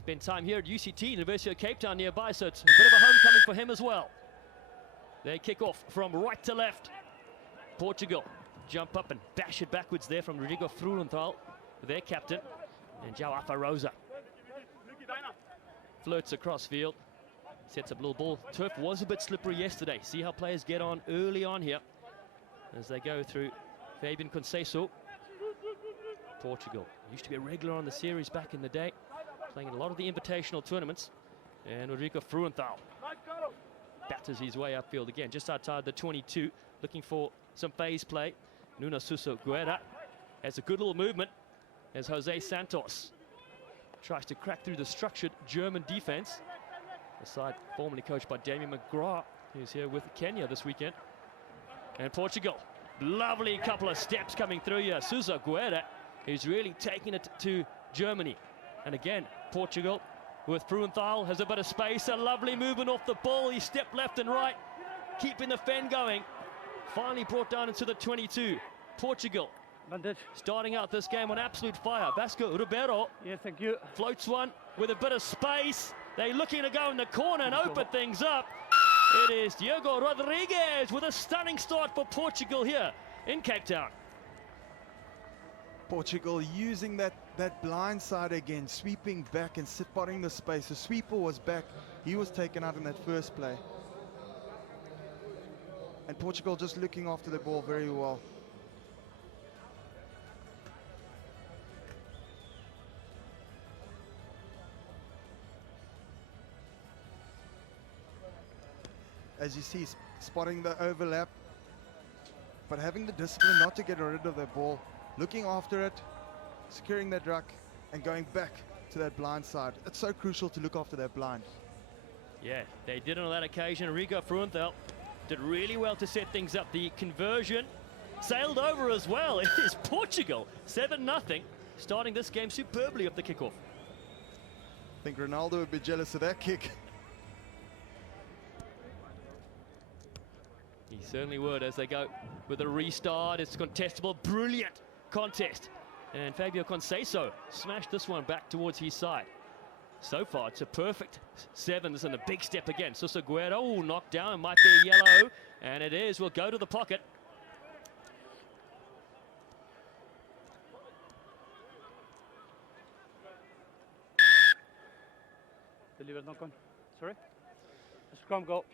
Spent time here at UCT, University of Cape Town nearby, so it's a bit of a homecoming for him as well. They kick off from right to left. Portugal jump up and bash it backwards there from Rodrigo Fruenthal, their captain, and João Afarosa flirts across field, sets up a little ball. Turf was a bit slippery yesterday. See how players get on early on here as they go through. Fabian Conceição. Portugal used to be a regular on the series back in the day, playing in a lot of the invitational tournaments. And Rodrigo Fruenthal batters his way upfield again, just outside the 22, looking for some phase play. Nuno Suso Guerra has a good little movement as Jose Santos tries to crack through the structured German defense. The side formerly coached by Damien McGrath, who's here with Kenya this weekend. And Portugal, lovely couple of steps coming through here. Suso Guerra, who's really taking it to Germany. And again, Portugal with Fruenthal has a bit of space, a lovely movement off the ball. He stepped left and right, keeping the fen going. Finally brought down into the 22. Portugal starting out this game on absolute fire. Vasco Ribeiro, Yes, thank you. floats one with a bit of space. They're looking to go in the corner and open things up. It is Diego Rodrigues with a stunning start for Portugal here in Cape Town. Portugal using that blind side again, sweeping back and spotting the space. The sweeper was back. He was taken out in that first play. And Portugal just looking after the ball very well. As you see, spotting the overlap, but having the discipline not to get rid of the ball, looking after it, securing that ruck, and going back to that blind side. It's so crucial to look after that blind. Yeah, they did on that occasion. Rodrigo Fruenthal did really well to set things up. The conversion sailed over as well. It is Portugal, 7-0, starting this game superbly off the kickoff. I think Ronaldo would be jealous of that kick. He certainly would as they go with a restart. It's contestable, brilliant contest. And Fabio Conceição smashed this one back towards his side. So far, it's a perfect sevens and a big step again. Suso Guerra, oh, knocked down, it might be a yellow. And it is, we'll go to the pocket. Delivered knock on. Sorry? Scrum goal.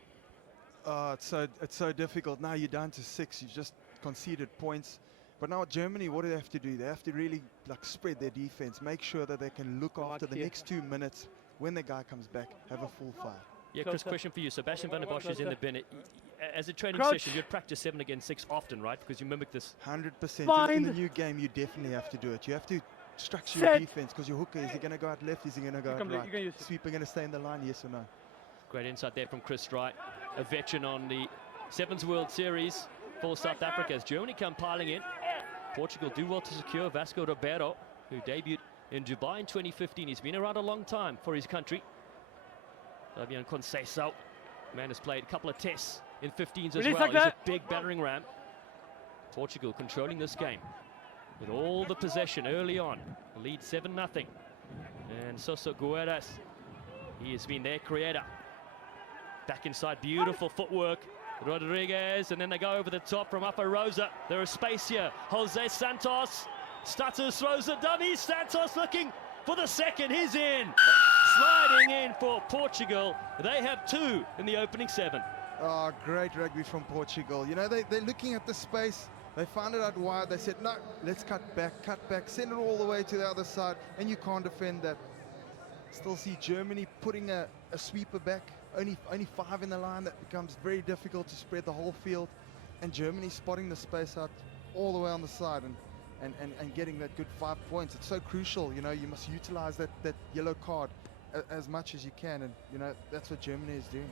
It's so difficult. Now you're down to 6. You've just conceded points. But now Germany, what do they have to do? They have to really spread their defense, make sure that they can look after the next 2 minutes. When the guy comes back, have a full fire. Yeah, Chris, question for you. Sebastian van der Bosch is in the bin. As a training session, you'd practice 7 against 6 often, right? Because you mimic this. 100%. In the new game, you definitely have to do it. You have to structure your defense, because your hooker, is he going to go out left? Is he going to go out right? Sweeper going to stay in the line, yes or no? Great insight there from Chris Strike, a veteran on the Sevens World Series for South Africa. As Germany come piling in, Portugal do well to secure Vasco Ribeiro, who debuted in Dubai in 2015. He's been around a long time for his country. Fabian Conceição, man, has played a couple of tests in 15s as well. He's a big battering ram. Portugal controlling this game with all the possession early on. Lead 7-0. And Suso Guerra, he has been their creator. Back inside, beautiful footwork. Rodrigues, and then they go over the top from Afarosa. There is space here. Jose Santos. Status throws a dummy. Santos looking for the second. He's in. Sliding in for Portugal. They have 2 in the opening 7. Oh, great rugby from Portugal. You know, they're looking at the space. They found it out wide. They said, no, let's cut back, send it all the way to the other side, and you can't defend that. Still see Germany putting a sweeper back. Only 5 in the line. That becomes very difficult to spread the whole field. And Germany spotting the space out all the way on the side and getting that good 5 points. It's so crucial. You know, you must utilize that yellow card as much as you can. And, you know, that's what Germany is doing.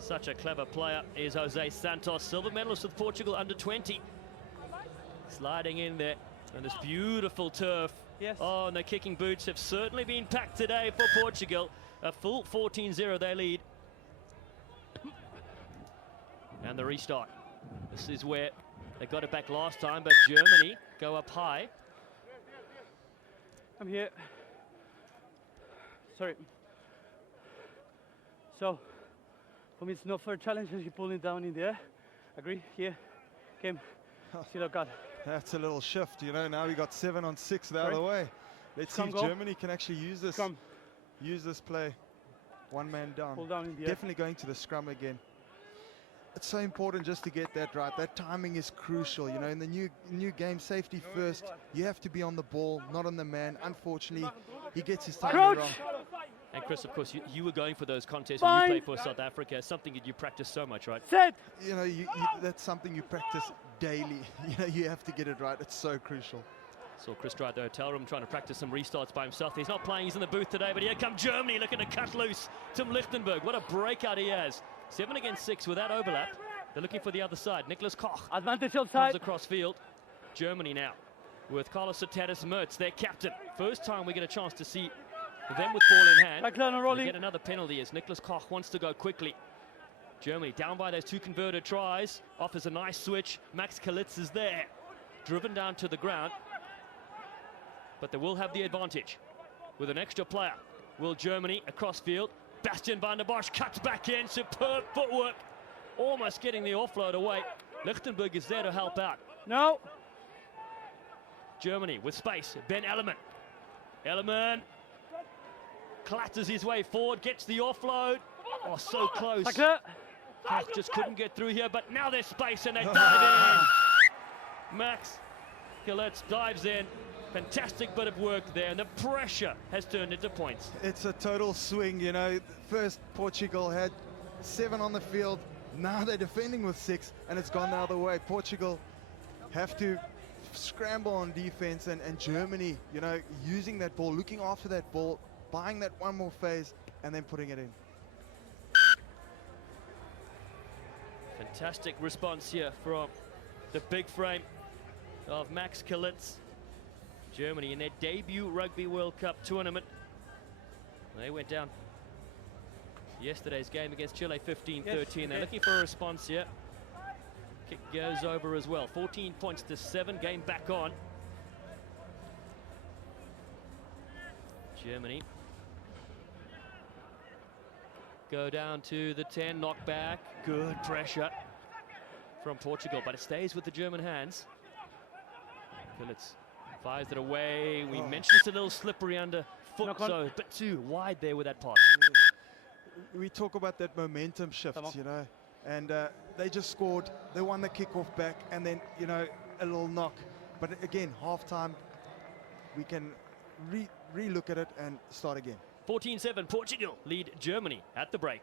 Such a clever player is Jose Santos, silver medalist with Portugal under 20. Sliding in there, and this beautiful turf. Yes. Oh, and the kicking boots have certainly been packed today for Portugal. A full 14-0 they lead. And the restart. This is where they got it back last time, but Germany go up high. I'm here. Sorry. So, for me, it's no further challenge as you pull it down in the air. Agree? Here. Came. See the cut. That's a little shift, you know. Now we got 7 on 6 the other way. Let's see if Germany can actually use this. Use this play. One man down. Pull down in the air. Definitely going to the scrum again. It's so important just to get that right. That timing is crucial. You know, in the new game, safety first. You have to be on the ball, not on the man. Unfortunately, he gets his timing wrong. And Chris, of course, you were going for those contests when you played for South Africa. Something that you practice so much, right? Set. You know, that's something you practice daily. You know, you have to get it right. It's so crucial. Saw Chris Dry at the hotel room trying to practice some restarts by himself. He's not playing, he's in the booth today, but here come Germany looking to cut loose. Tim Lichtenberg, what a breakout he has. 7 against 6 with that overlap. They're looking for the other side. Niklas Koch Advantage comes outside. across field. Germany now with Carlos Soteris Mertz, their captain. First time we get a chance to see them with ball in hand. Backline and rolling. Get another penalty as Niklas Koch wants to go quickly. Germany down by those 2 converted tries. Offers a nice switch. Max Kalitz is there. Driven down to the ground. But they will have the advantage with an extra player. Will Germany across field. Bastian van der Bosch cuts back in. Superb footwork. Almost getting the offload away. Lichtenberg is there to help out. No. Germany with space. Ben Ellerman. Ellerman clatters his way forward. Gets the offload. Oh, so close. Koch just couldn't get through here. But now there's space and they dive in. Max Kalitz dives in. Fantastic bit of work there, and the pressure has turned into points. It's a total swing, you know. First, Portugal had 7 on the field. Now they're defending with 6, and it's gone the other way. Portugal have to scramble on defense, and Germany, you know, using that ball, looking after that ball, buying that one more phase, and then putting it in. Fantastic response here from the big frame of Max Kalitz. Germany in their debut Rugby World Cup tournament. They went down yesterday's game against Chile 15-13. They're looking for a response here. Kick goes over as well. 14 points to 7. Game back on. Germany go down to the 10. Knock back. Good pressure from Portugal, but it stays with the German hands. Kalitz fires it away. We mentioned it's a little slippery underfoot, so a bit too wide there with that pass. We talk about that momentum shift, you know, and they just scored. They won the kickoff back, and then, you know, a little knock. But again, halftime, we can re-look at it and start again. 14-7, Portugal lead Germany at the break.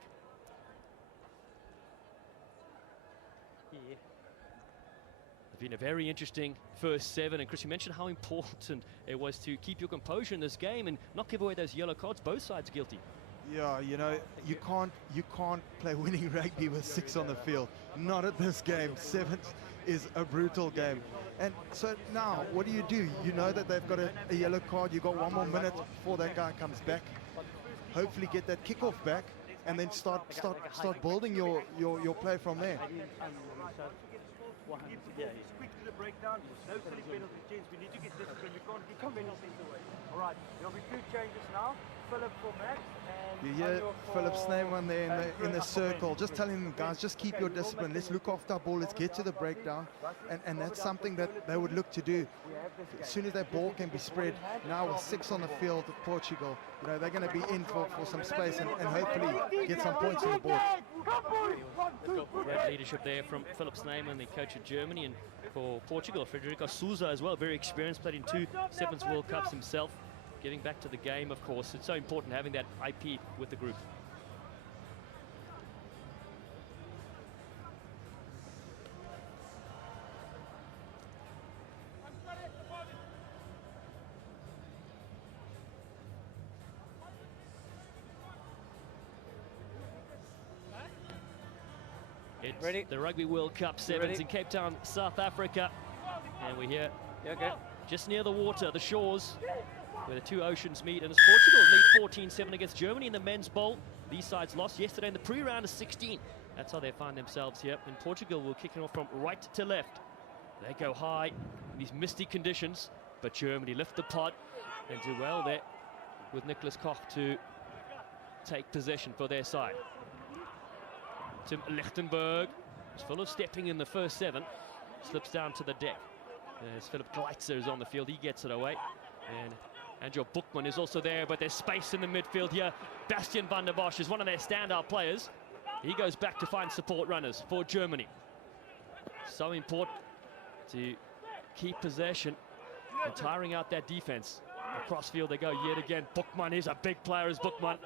It's been a very interesting first 7, and Chris, you mentioned how important it was to keep your composure in this game and not give away those yellow cards. Both sides guilty. Yeah, you know, you can't play winning rugby with 6 on the field. Not at this game. 7 is a brutal game. And so now, what do? You know that they've got a yellow card. You've got 1 more minute before that guy comes back. Hopefully get that kickoff back, and then start building your play from there. Yeah, he's quick to the breakdown. No silly penalty chance. We need to get discipline. We can't get penalties away. All right, there'll be 2 changes now. Philip for Max, and you hear Philip's name on there in the circle. Just telling them, guys, just keep your discipline. Let's look after our ball. Let's get to the breakdown, and that's something that they would look to do. As soon as that ball can be spread, now with 6 on the field at Portugal, you know, they're going to be in for some space and hopefully get some points on the board. Great leadership there from Philip Snyman, the coach of Germany, and for Portugal, Frederico Souza as well, very experienced, played in 2 Sevens World Cups himself. Getting back to the game, of course, it's so important having that IP with the group. It's Ready? The Rugby World Cup Sevens in Cape Town, South Africa. And we're here just near the water, the shores, where the 2 oceans meet. And as Portugal lead 14-7 against Germany in the men's bowl. These sides lost yesterday in the pre-round of 16 That's how they find themselves here. And Portugal will kick it off from right to left. They go high in these misty conditions, but Germany lift the pot and do well there with Niklas Koch to take possession for their side. Tim Lichtenberg is full of stepping in the first 7, slips down to the deck. As Philip Gleitzer is on the field, he gets it away. And Andrew Bookman is also there, but there's space in the midfield here. Bastian van der Bosch is one of their standout players. He goes back to find support runners for Germany. So important to keep possession and tiring out that defense. Across field they go yet again. Bookman is a big player as Bookman.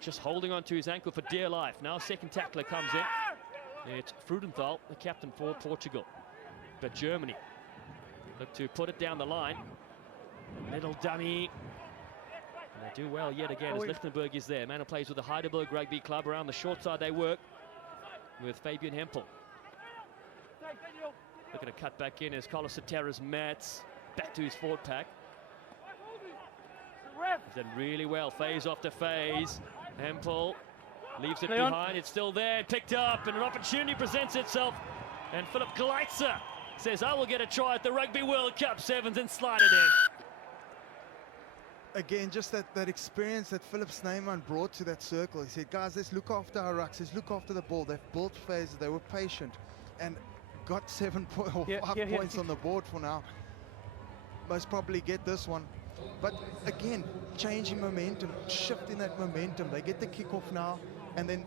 Just holding on to his ankle for dear life. Now second tackler comes in. It's Frudenthal, the captain for Portugal. But Germany look to put it down the line. Middle dummy. And they do well yet again as Lichtenberg is there. Man who plays with the Heidelberg Rugby Club. Around the short side they work with Fabian Hempel. Looking to cut back in as Carlos Soteras Mats back to his forward pack. He's done really well, phase after phase. Hempel leaves it behind, it's still there, picked up, and an opportunity presents itself. And Philip Gleitzer says, I will get a try at the Rugby World Cup Sevens and slide it in. Again, just that experience that Philip Snyman brought to that circle. He said, guys, let's look after our rucks, let's look after the ball. They've built phases, they were patient, and got 5 points on the board for now. Most probably get this one. But again, changing momentum, shifting that momentum. They get the kickoff now, and then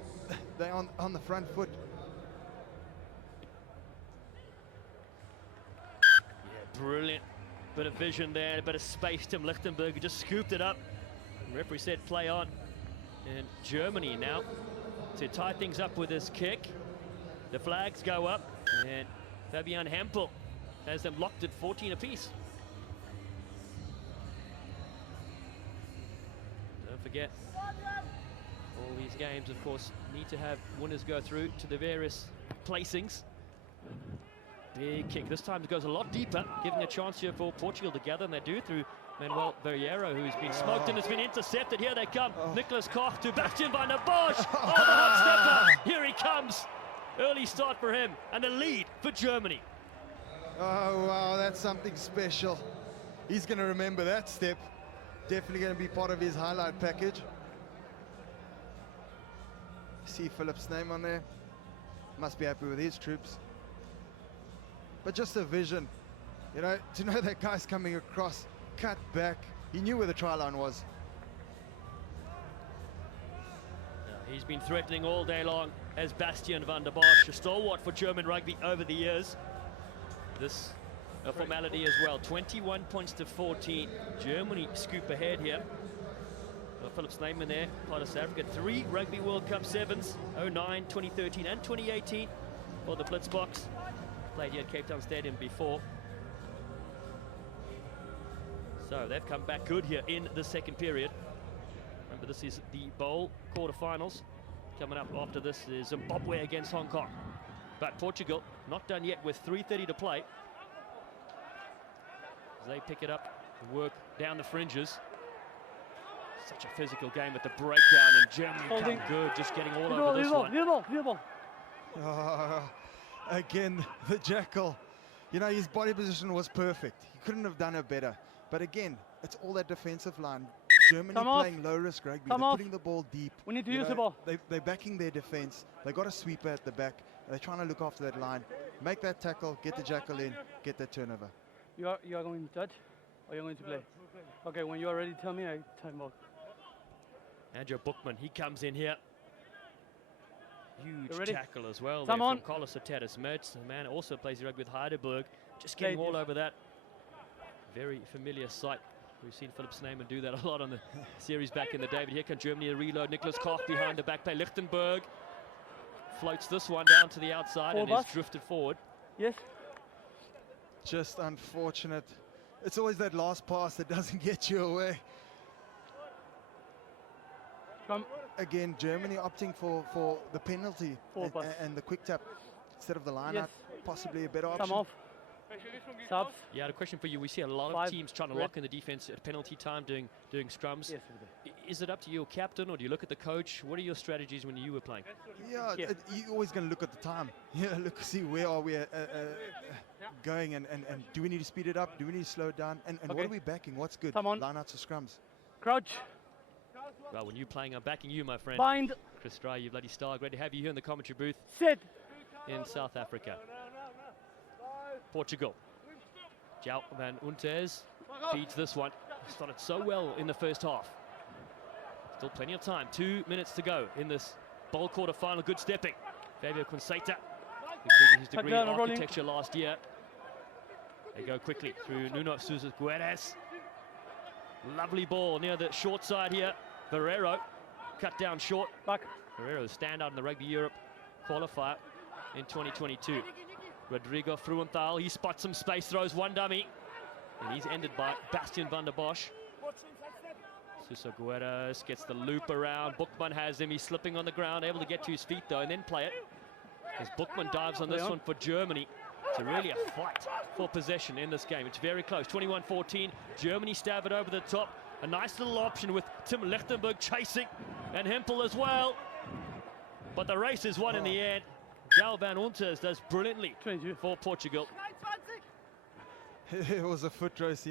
they're on the front foot. Yeah, brilliant. Bit of vision there, a bit of space. Tim Lichtenberg just scooped it up. The referee said play on. And Germany now to tie things up with his kick. The flags go up, and Fabian Hempel has them locked at 14 apiece. Don't forget, all these games, of course, need to have winners go through to the various placings. Big kick. This time it goes a lot deeper, giving a chance here for Portugal to gather, and they do through Manuel Verreiro, who's been smoked and has been intercepted. Here they come. Niklas Koch to Bastian van der Bosch. Oh, the hot stepper. Here he comes. Early start for him, and a lead for Germany. Oh, wow, that's something special. He's going to remember that step. Definitely going to be part of his highlight package. See Philip's name on there. Must be happy with his troops. But just a vision, you know, to know that guy's coming across, cut back. He knew where the try line was. He's been threatening all day long as Bastian van der Bosch, a stalwart for German rugby over the years. This a formality as well. 21 points to 14. Germany scoop ahead here. Philip Snyman there, part of South Africa. 3 Rugby World Cup Sevens, 09, 2013 and 2018 for the Blitzboks. Played here at Cape Town Stadium before. So they've come back good here in the second period. Remember, this is the bowl quarterfinals. Coming up after this is Zimbabwe against Hong Kong. But Portugal not done yet with 3:30 to play. As they pick it up and work down the fringes. Such a physical game at the breakdown, and Germany come good, just getting all over this one. Again, the Jackal. You know, his body position was perfect. He couldn't have done it better. But again, it's all that defensive line. Germany playing low-risk rugby. They're putting the ball deep. We need to use the ball. They're backing their defense. They got a sweeper at the back. They're trying to look after that line. Make that tackle, get the Jackal in, get that turnover. You are going to judge, or you're going to play? Okay, when you are ready, tell me. I time out. Andrew Bookman, he comes in here. Huge tackle as well Come there on. from Carlos Soteras Mertz. The man also plays rugby with Heidelberg. Just getting all over that. Very familiar sight. We've seen Philip Snyman do that a lot on the series back in the day. But here can Germany reload. Niklas Koch behind the back play. Lichtenberg floats this one down to the outside and is drifted forward. Yes. Just unfortunate. It's always that last pass that doesn't get you away. Again, Germany opting for the penalty and the quick tap instead of the line out. Possibly a better option. Come off. Subs. Yeah, I had a question for you. We see a lot of teams trying to lock in the defense at penalty time, doing scrums. Yes, is it up to your captain, or do you look at the coach? What are your strategies when you were playing? Yeah, Yeah. you're always going to look at the time. Yeah, look, see where are we going, and do we need to speed it up? Do we need to slow it down? And what Okay. are we backing? What's good? Come on. Lineouts or scrums? Crouch. Well, when you're playing, I'm backing you, my friend. Bind. Chris Dry, you bloody star. Great to have you here in the commentary booth Sit. in South Africa. Portugal. João van Untes feeds this one. Started so well in the first half. Still plenty of time. 2 minutes to go in this bowl quarter final. Good stepping. Fabio Conceição, completed his degree in down and rolling. architecture last year. They go quickly through Nuno Sousa Guedes. Lovely ball near the short side here. Barreiro cut down short. Back. Barreiro standout in the Rugby Europe qualifier in 2022. Rodrigo Fruenthal, he spots some space, throws one dummy, and he's ended by Bastian van der Bosch. Sousa Guedes gets the loop around. Bookman has him. He's slipping on the ground, able to get to his feet though, and then play it. As Bookman dives on this one for Germany. It's really a fight for possession in this game. It's very close. 21-14. Germany stab it over the top. A nice little option with Tim Lichtenberg chasing, and Hempel as well. But the race is won in the end. João van Untes does brilliantly 22. for Portugal. It was a foot race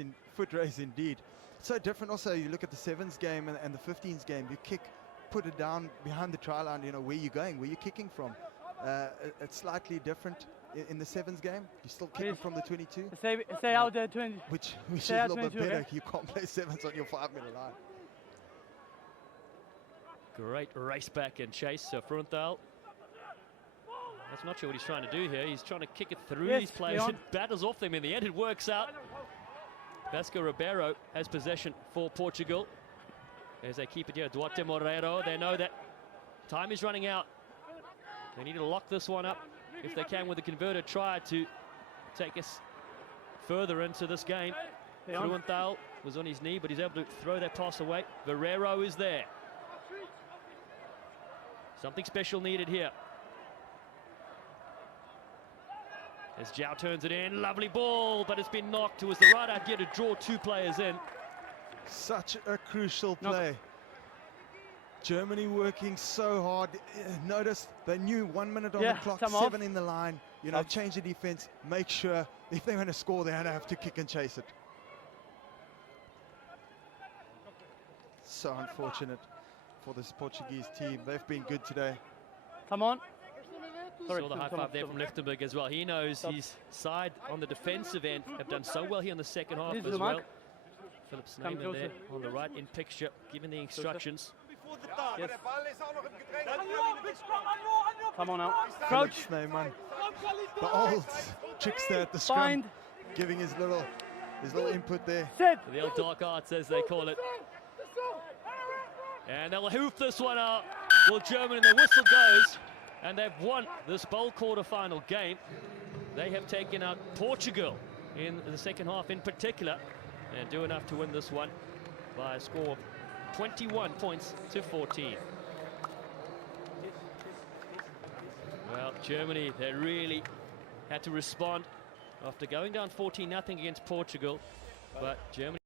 indeed. So different also, you look at the sevens game and the 15s game, you kick, put it down behind the try line, you know, where you're going, where you're kicking from. It's slightly different in the sevens game. You're still kicking from the 22, Stay out there, 20. which is Stay a out little bit 22, better. okay? You can't play sevens on your 5-meter line. Great race back and chase. So Fruenthal, that's not sure what he's trying to do here. He's trying to kick it through Yes, these players. Leon. It battles off them. In the end, it works out. Vasco Ribeiro has possession for Portugal. As they keep it here, Duarte Moreiro. They know that time is running out. They need to lock this one up if they can with a converted try to take us further into this game. Leon. Fruenthal was on his knee, but he's able to throw that pass away. Barreiro is there. Something special needed here. As João turns it in, lovely ball, but it's been knocked. It was the right idea to draw two players in. Such a crucial Knock. play. Germany working so hard. Notice they knew 1 minute on Yeah, the clock, time off. 7 in the line. You know, Out. change the defense. Make sure if they're going to score, they don't have to kick and chase it. So unfortunate for this Portuguese team. They've been good today. Come on. Sorry, Saw the come high on, five come there on. from Lichtenberg as well. He knows Stop. his side on the defensive end have done so well here in the second half This is as the well. mark. Philip Come Snyman there closer. on the right in picture, giving the instructions. Yes. Come on now. Crouch. Snyman, the old trickster at the scrum, Bind. giving his little input there. Sit. The old dark arts, as they call it. And they'll hoof this one out. Well, Germany, the whistle goes, and they've won this bowl quarter-final game. They have taken out Portugal in the second half in particular, and do enough to win this one by a score of 21 points to 14. Well, Germany, they really had to respond after going down 14-0 against Portugal, but Germany